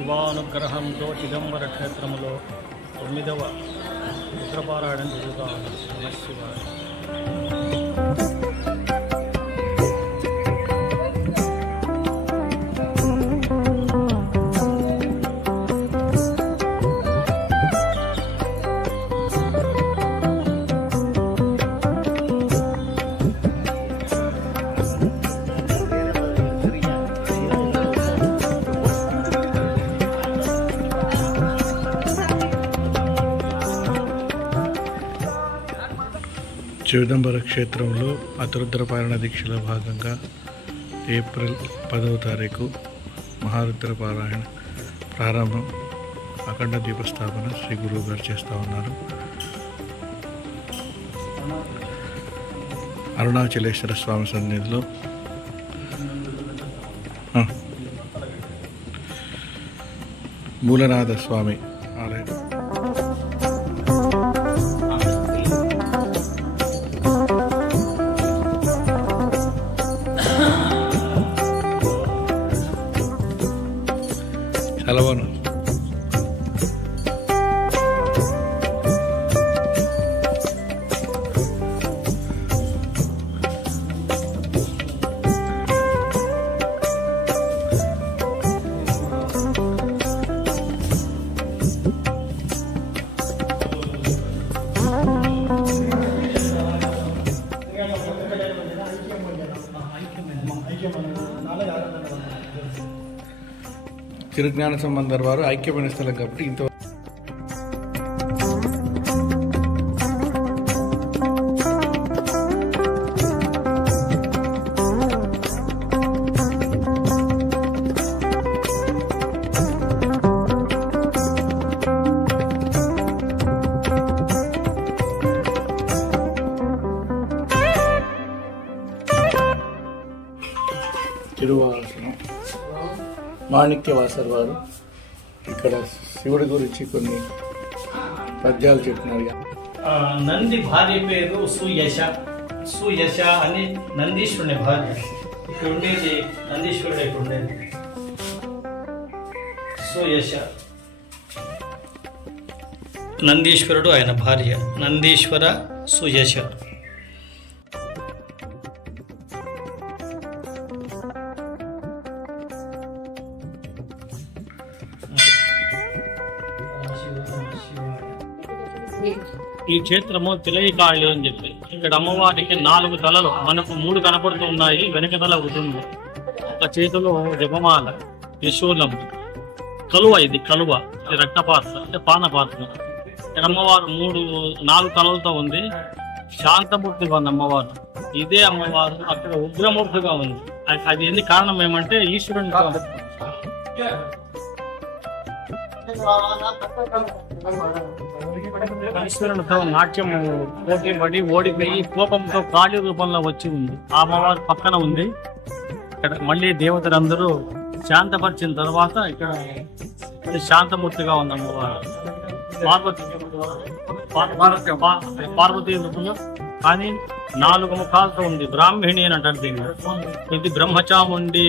శివానుగ్రహంతో చిదంబర క్షేత్రంలో 9వ రుద్రపారాయణం జరుగుతూ ఉంది. నమఃశివాయ. చిదంబర క్షేత్రంలో అతిరుద్రపారాయణ దీక్షలో భాగంగా ఏప్రిల్ 10వ తారీఖు మహారుద్రపారాయణ ప్రారంభం, అఖండ దీపస్థాపన శ్రీ గురువు గారు చేస్తూ ఉన్నారు. అరుణాచలేశ్వర స్వామి సన్నిధిలో మూలనాథ స్వామి ఆలయం. చాలా బాగున్నాను. చిరుజ్ఞాన సంబంధర్ వారు ఐక్యమైన స్థలం కాబట్టి ఇంత తిరువాసనం మాణిక్యవాసర్ వారు ఇక్కడ శివుడి గురించి కొన్ని పద్యాలు చెప్తున్నారు. నంది భార్య పేరు సుయశ. సుయశ అని నందీశ్వరుని భార్య. ఇక్కడ ఉండేది నందీశ్వరుడు. ఇక్కడ ఉండేది సుయశ. నందీశ్వరుడు ఆయన భార్య. నందీశ్వర సుయశ. ఈ క్షేత్రము తిలైకాళి అని చెప్పి ఇక్కడ అమ్మవారికి 4 తలలు, మనకు 3 కనపడుతూ ఉన్నాయి. వెనక తల ఉంటుంది. ఒక చేతిలో జపమాల, త్రిశూలం, కలువ. ఇది కలువ, ఇది రక్తపాత్ర అంటే పానపాత్ర. ఇక్కడ అమ్మవారు 4 తలలతో ఉంది. శాంతమూర్తిగా ఉంది అమ్మవారు. ఇదే అమ్మవారు అక్కడ ఉగ్రమూర్తిగా ఉంది. అది ఎందుకు కారణం ఏమంటే ఈశ్వరుని ఈశ్వరునితో నాట్యం పోటీ పడి ఓడిపోయి కోపంతో కాళీ రూపంలో వచ్చి ఉంది. ఆ అమ్మవారు పక్కన ఉంది. ఇక్కడ మళ్ళీ దేవతలందరూ శాంతపరిచిన తర్వాత ఇక్కడ శాంతమూర్తిగా ఉంది అమ్మవారు. పార్వతీ రూపంలో కానీ 4 ముఖాలతో ఉంది. బ్రాహ్మణి అని అంటారు దీన్ని. ఇది బ్రహ్మచాముండి.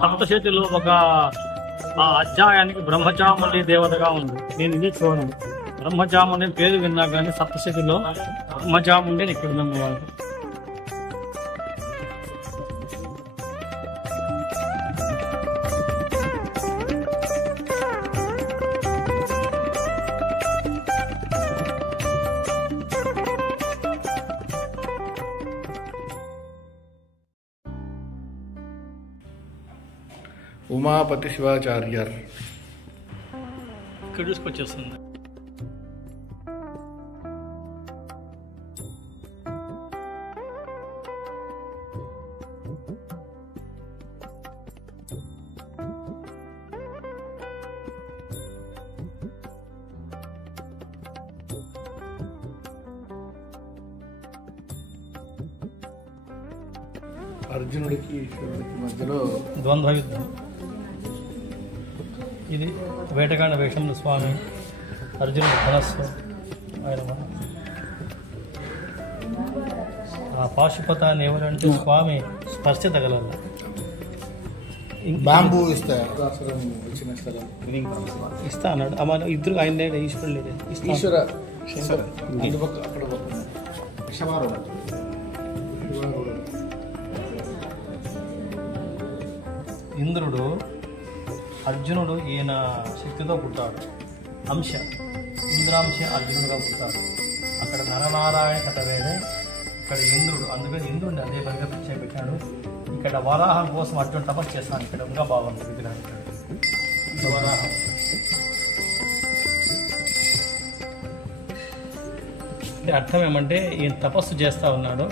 సప్తశతిలో ఒక అధ్యాయానికి బ్రహ్మచాముండి దేవతగా ఉంది. నేను ఇది చూడండి, బ్రహ్మచాముండి పేరు విన్నా కానీ సప్తశతిలో బ్రహ్మచాముండి ఇక్కడ ఉన్నవారు. ఉమాపతి శివాచార్యర్ ఇక్కడ చూసుకొచ్చేస్తుంది. అర్జునుడికి ఈశ్వరుడికి మధ్యలో ద్వంద్వ యుద్ధం. ఇది వేటగాండ వేషంలో స్వామి అర్జునుడి ధనస్సు. ఆయన ఆ పాశుపతాన్ని ఎవరంటే స్వామి స్పర్శ తగలాలి. బ్యాంబూ ఇస్తా వచ్చిన స్థలం ఇస్తా అన్నాడు. అమ్మ ఇద్దరు ఆయన లేడే, ఈశ్వరుడు లేడే. ఈశ్వర ఇటు పక్క అక్కడ పక్కన విషవారు ఇంద్రుడు అర్జునుడు ఈయన శక్తితో పుట్టాడు. అంశ ఇంద్రాంశ అర్జునుడుగా పుట్టాడు. అక్కడ నరనారాయణ కథ వేరే, ఇక్కడ ఇంద్రుడు, అందుకని ఇంద్రుడిని అదే పనిగా పెట్టాడు. ఇక్కడ వరాహం కోసం అర్జునుడు తపస్సు చేస్తాను. ఇక్కడ ఇంకా బాగుంది విగ్రహం. వరాహం అంటే అర్థం ఏమంటే ఈయన తపస్సు చేస్తా ఉన్నాడు,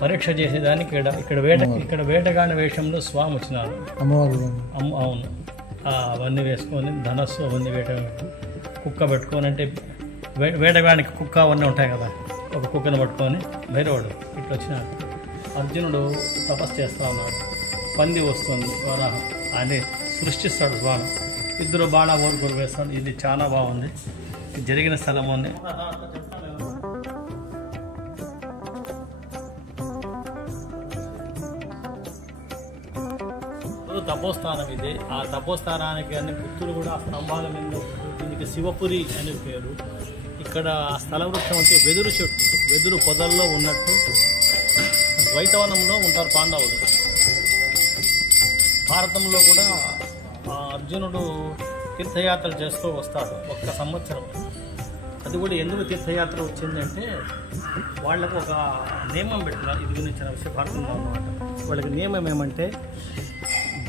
పరీక్ష చేసేదానికి ఇక్కడ వేటగాని వేషంలో స్వామి వచ్చినాడు. అవును, అవన్నీ వేసుకొని ధనస్సు అవన్నీ కుక్క పెట్టుకొని, అంటే వేటగానికి కుక్క అవన్నీ ఉంటాయి కదా, ఒక కుక్కను పట్టుకొని భైరవుడు ఇట్లా వచ్చినాడు. అర్జునుడు తపస్సు చేస్తూ ఉన్నాడు. పంది వస్తుంది, వరాహం అని సృష్టిస్తాడు స్వామి. ఇద్దరు బాణా ఓరుకోరు వేస్తాడు. ఇది చాలా బాగుంది. జరిగిన స్థలం ఉంది. తపోస్థానం ఇది. ఆ తపోస్థానానికి అన్ని గుర్తులు కూడా ఆ స్తంభాల మీద. దీనికి శివపురి అనే పేరు. ఇక్కడ స్థల వృక్షం వచ్చి వెదురు చెట్టు, వెదురు పొదల్లో ఉన్నట్టు ద్వైతవనంలో ఉంటారు పాండవులు. భారతంలో కూడా అర్జునుడు తీర్థయాత్రలు చేస్తూ వస్తాడు ఒక్క సంవత్సరం. అది కూడా ఎందుకు తీర్థయాత్ర వచ్చిందంటే వాళ్ళకు ఒక నియమం పెట్టినారు. ఇది గురించిన విషయం భారతంలో అన్నమాట. వాళ్ళకి నియమం ఏమంటే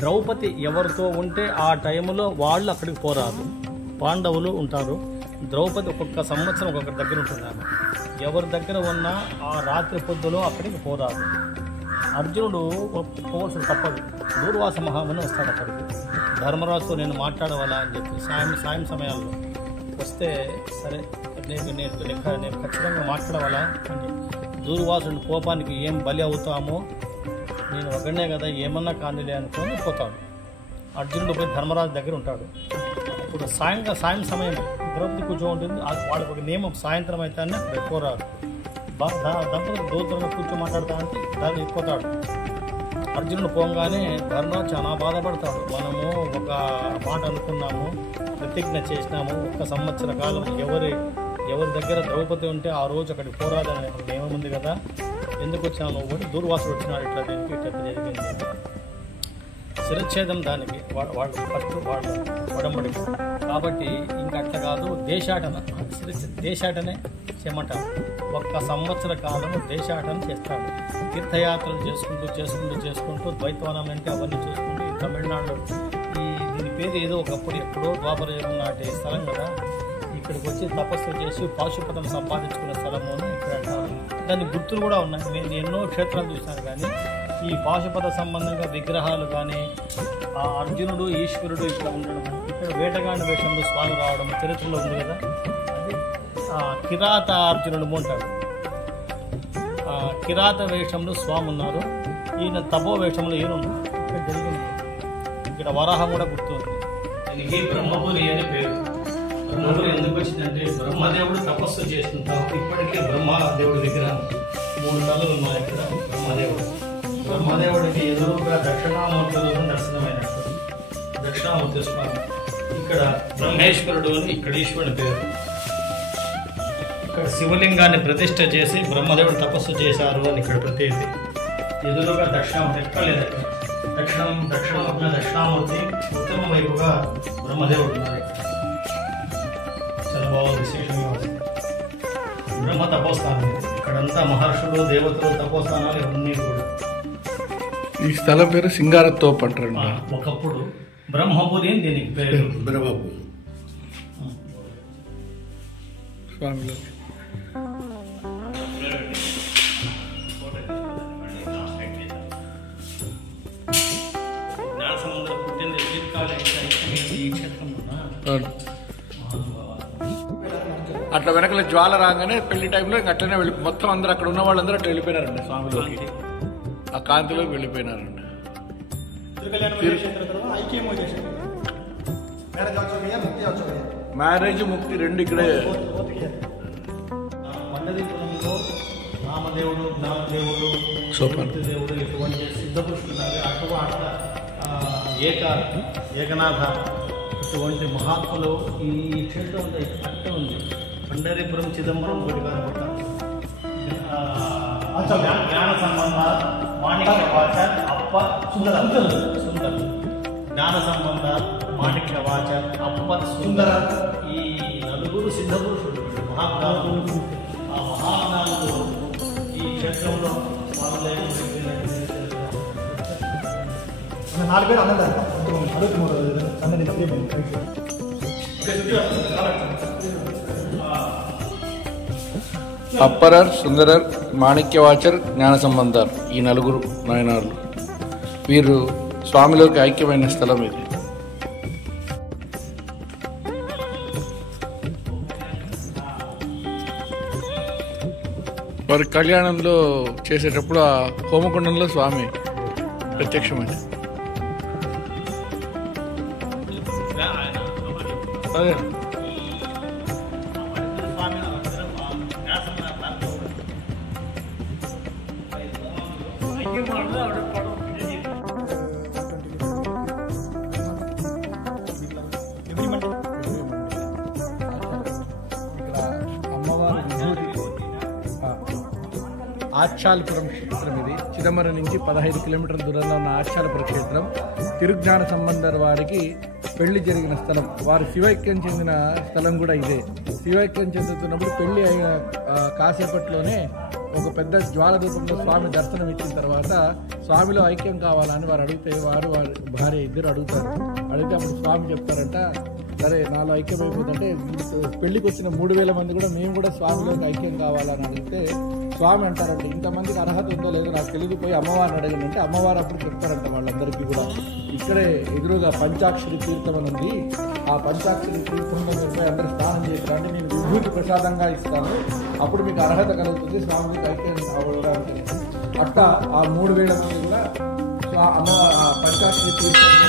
ద్రౌపది ఎవరితో ఉంటే ఆ టైంలో వాళ్ళు అక్కడికి పోరాదు. పాండవులు ఉంటారు, ద్రౌపది ఒక్కొక్క సంవత్సరం ఒక్కొక్కరి దగ్గర ఉంటున్నారు. ఎవరి దగ్గర ఉన్నా ఆ రాత్రి పొద్దులో అక్కడికి పోరాదు. అర్జునుడు పోవాల్సిన తప్పదు. దూర్వాస మహాముని వస్తాడు అక్కడికి. ధర్మరాజుతో నేను మాట్లాడవాలా అని చెప్పి సాయం సమయాల్లో వస్తే, సరే నేను ఖచ్చితంగా మాట్లాడవాలా అని దూర్వాసుడి కోపానికి ఏం బలి అవుతామో, నేను ఒకనే కదా ఏమన్నా కానిలే అనుకొని పోతాడు. అర్జునుడు పోయి ధర్మరాజు దగ్గర ఉంటాడు. ఇప్పుడు సాయం సమయం ద్రౌపది కూర్చోంటుంది. వాళ్ళకి ఒక నియమం, సాయంత్రం అయితే పోరాడు. దంపతులు దూతలను కూర్చో మాట్లాడుతా అంటే దాన్ని ఎక్కుతాడు. అర్జునుడు పోగానే ధర్మరాజు చాలా బాధపడతాడు. మనము ఒక మాట అనుకున్నాము, ప్రతిజ్ఞ చేసినాము, ఒక్క సంవత్సర కాలం ఎవరి దగ్గర ద్రౌపది ఉంటే ఆ రోజు అక్కడికి పోరాదని నియమం ఉంది కదా, ఎందుకు వచ్చాను ఒకటి దూర్వాసుడు వచ్చినాడు, ఇట్లా దీనికి ఇట్లా జరిగింది. శిరచ్ఛేదం దానికి వాళ్ళు ఫస్ట్ వాళ్ళ వడంబడి. కాబట్టి ఇంకా అట్లా కాదు, దేశాటనే చేయమంటారు. ఒక్క సంవత్సర కాలము దేశాటన చేస్తాడు. తీర్థయాత్రలు చేసుకుంటూ ద్వైతవనం అంటే అవన్నీ చూసుకుంటూ ఈ తమిళనాడులో దీని పేరు ఏదో ఒకప్పుడు ఎప్పుడో ద్వాపరయుగం నాటి స్థలం కదా, ఇక్కడికి వచ్చి తపస్సు చేసి పాశుపతం సంపాదించుకునే స్థలము అని ఇక్కడ అంటారు. దాని గుర్తులు కూడా ఉన్నాయి. నేను ఎన్నో క్షేత్రాలు చూశాను, కానీ ఈ పాశుపత సంబంధంగా విగ్రహాలు కానీ, ఆ అర్జునుడు ఈశ్వరుడు ఇట్లా ఉండడం, ఇక్కడ వేటగాండ వేషంలో స్వామి రావడం చరిత్రలో ఉంది కదా. అది కిరాత అర్జునుడు అంటాడు. కిరాత వేషంలో స్వామి ఉన్నారు, ఈయన తపో వేషంలో ఈయనున్నారు. ఇక్కడ జరిగింది. ఇక్కడ వరాహం కూడా గుర్తుంది. దీనికి బ్రహ్మపురి అని పేరు. బ్రహ్మపురి ఎందుకు వచ్చిందంటే బ్రహ్మదేవుడు తపస్సు చేస్తుంటారు. ఇప్పటికే బ్రహ్మదేవుడి దగ్గర 3 తలలు ఉన్నాయి. ఇక్కడ బ్రహ్మదేవుడికి ఎదురుగా దక్షిణామూర్తులు దర్శనమైనట్టు దక్షిణామూర్తి స్వామి. ఇక్కడ బ్రహ్మేశ్వరుడు అని ఇక్కడ ఈశ్వరుని పేరు. ఇక్కడ శివలింగాన్ని ప్రతిష్ఠ చేసి బ్రహ్మదేవుడు తపస్సు చేశారు అని ఇక్కడ ప్రతీతి. ఎదురుగా దక్షిణామూర్తి ఎక్కడ లేదు. దక్షిణామూర్తి ఉత్తమ వైపుగా బ్రహ్మదేవుడు ఉన్నారు. చాలా బాగుంది, విశేషంగా బ్రహ్మ తపోస్థానం. ఇక్కడంతా మహర్షులు, దేవతలు తపోస్థానాలు ఇవన్నీ కూడా. ఈ స్థలం పేరు సింగారతోప్ అంటారు. ఒకప్పుడు బ్రహ్మపురి అని దీనికి పేరు. బ్రహ్మపురి స్వామిలో అట్లా వెనకల జ్వాల రాగానే పెళ్లి టైంలో ఇంక అట్లనే మొత్తం అందరూ అక్కడ ఉన్న వాళ్ళందరూ అట్లా వెళ్ళిపోయినారండి స్వామిలోకి. ఆ కాంతిలోకి వెళ్ళిపోయినారండి. మ్యారేజ్ ముక్తి రెండు ఇక్కడే. మండలీపురంలో రామదేవుడు, జ్ఞానదేవుడు, దేవుడు ఇటువంటి సిద్ధపురుషులు అట్లా ఏకనాథ ఇటువంటి మహాత్ములు ఈ క్షేత్రంలో అట్టే ఉంది. పండరీపురం చిదంబరం గుడిగానపట్ట జ్ఞాన సంబంధ మాణిక్య వాచ అప్ప సుందర జ్ఞాన సంబంధ మాణిక్య వాచ అప్ప సుందర ఈ నలుగురు సిద్ధపురుషులు మహాత్ములు. ఆ మహానాములు ఈ క్షేత్రంలో నాలుగు పేరు అన్నదారు అప్పరర్, సుందరర్, మాణిక్యవాచర్, జ్ఞాన సంబంధర్ ఈ నలుగురు నాయనార్లు. వీరు స్వామిలోకి ఐక్యమైన స్థలం ఇది. వారి కళ్యాణంలో చేసేటప్పుడు ఆ హోమకుండంలో స్వామి ప్రత్యక్షమైంది. అదే ఆచ్చాలపురం క్షేత్రం ఇది. చిదంబరం నుంచి 15 కిలోమీటర్ల దూరంలో ఉన్న ఆచ్చాలపురం క్షేత్రం తిరుజ్ఞాన సంబంధర్ వారికి పెళ్లి జరిగిన స్థలం. వారు శివైక్యం చెందిన స్థలం కూడా ఇదే. శివైక్యం చెందుతున్నప్పుడు పెళ్లి అయిన కాసేపట్లోనే ఒక పెద్ద జ్వాల రూపంలో స్వామి దర్శనం ఇచ్చిన తర్వాత స్వామిలో ఐక్యం కావాలని వారు అడిగితే వారి భార్య ఇద్దరు అడుగుతారు. అడిగితే అప్పుడు స్వామి చెప్తారంట, సరే నాలో ఐక్యం అయిపోతుంటే పెళ్లికి వచ్చిన 3000 మంది కూడా మేము కూడా స్వామిలోకి ఐక్యం కావాలని అడిగితే స్వామి అంటారంటే ఇంతమందికి అర్హత ఉందో లేదో నాకు తెలియదు, పోయి అమ్మవారిని అడగండి అంటే అమ్మవారు అప్పుడు చెప్తారంట వాళ్ళందరికీ కూడా. ఇక్కడే ఎదురుగా పంచాక్షరి తీర్థం అని ఉంది. ఆ పంచాక్షరి తీర్థంలో మీరు అందరూ స్నానం చేస్తారంటే నేను విభూతి ప్రసాదంగా ఇస్తాను, అప్పుడు మీకు అర్హత కలుగుతుంది స్వామికి ఐక్యం అవ్వడానికి. అట్లా ఆ 3000 మంది కూడా అమ్మవారు ఆ పంచాక్షరి తీర్థంలో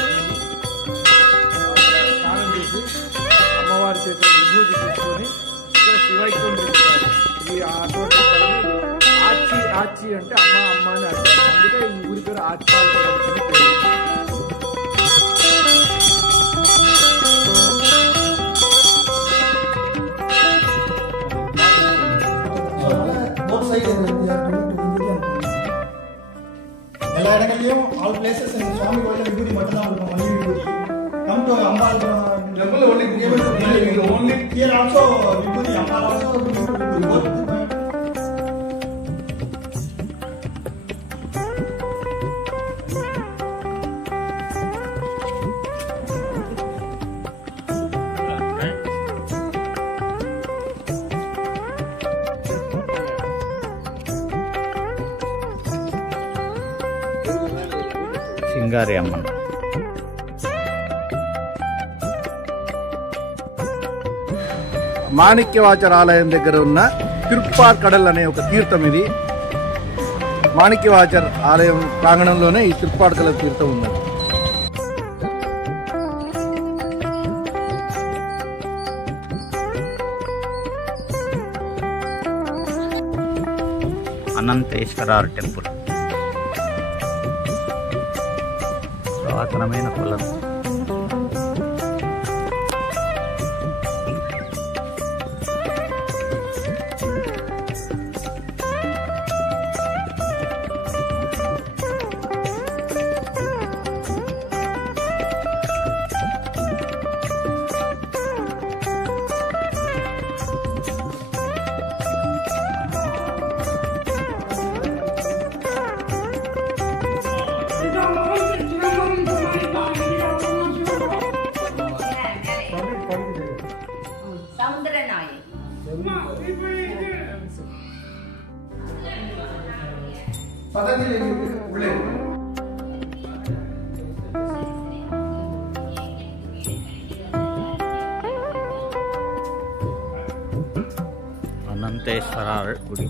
స్నానం చేసి అమ్మవారి చేతిలో విభూతి తీసుకొని ఇక్కడ శివైక్యం చేస్తారు. ఇది ఆచి అంటే అమ్మ అమ్మ అని అర్థం. అందుకే ఈ ఊరి పేరు ఆచాలపురం అని పేరు. ಎಲ್ಲ ಎಡಗಲ್ಲಿಯೂ ಆಲ್ ಪ್ಲೇಸಸ್ ಸ್ವಾಮಿ ಒಳ್ಳೆ ವಿಭೂತಿ ಮಠದ ಮನೆ ವಿಭೂತಿ come to Ambal temple only only here also vibhuti Ambal also vibhuti. సింగారి అమ్మ మాణిక్యవాచర్ ఆలయం దగ్గర ఉన్న తిరుప్పార్ కడల్ అనే ఒక తీర్థం ఇది. మాణిక్యవాచర్ ఆలయం ప్రాంగణంలోనే ఈ తిరుప్పార్ కడల్ తీర్థం ఉన్నది. అనంతేశ్వరార్ టెంపుల్ పురాతనమైన కొలను. అనంతేశ్వరార్ గుడి.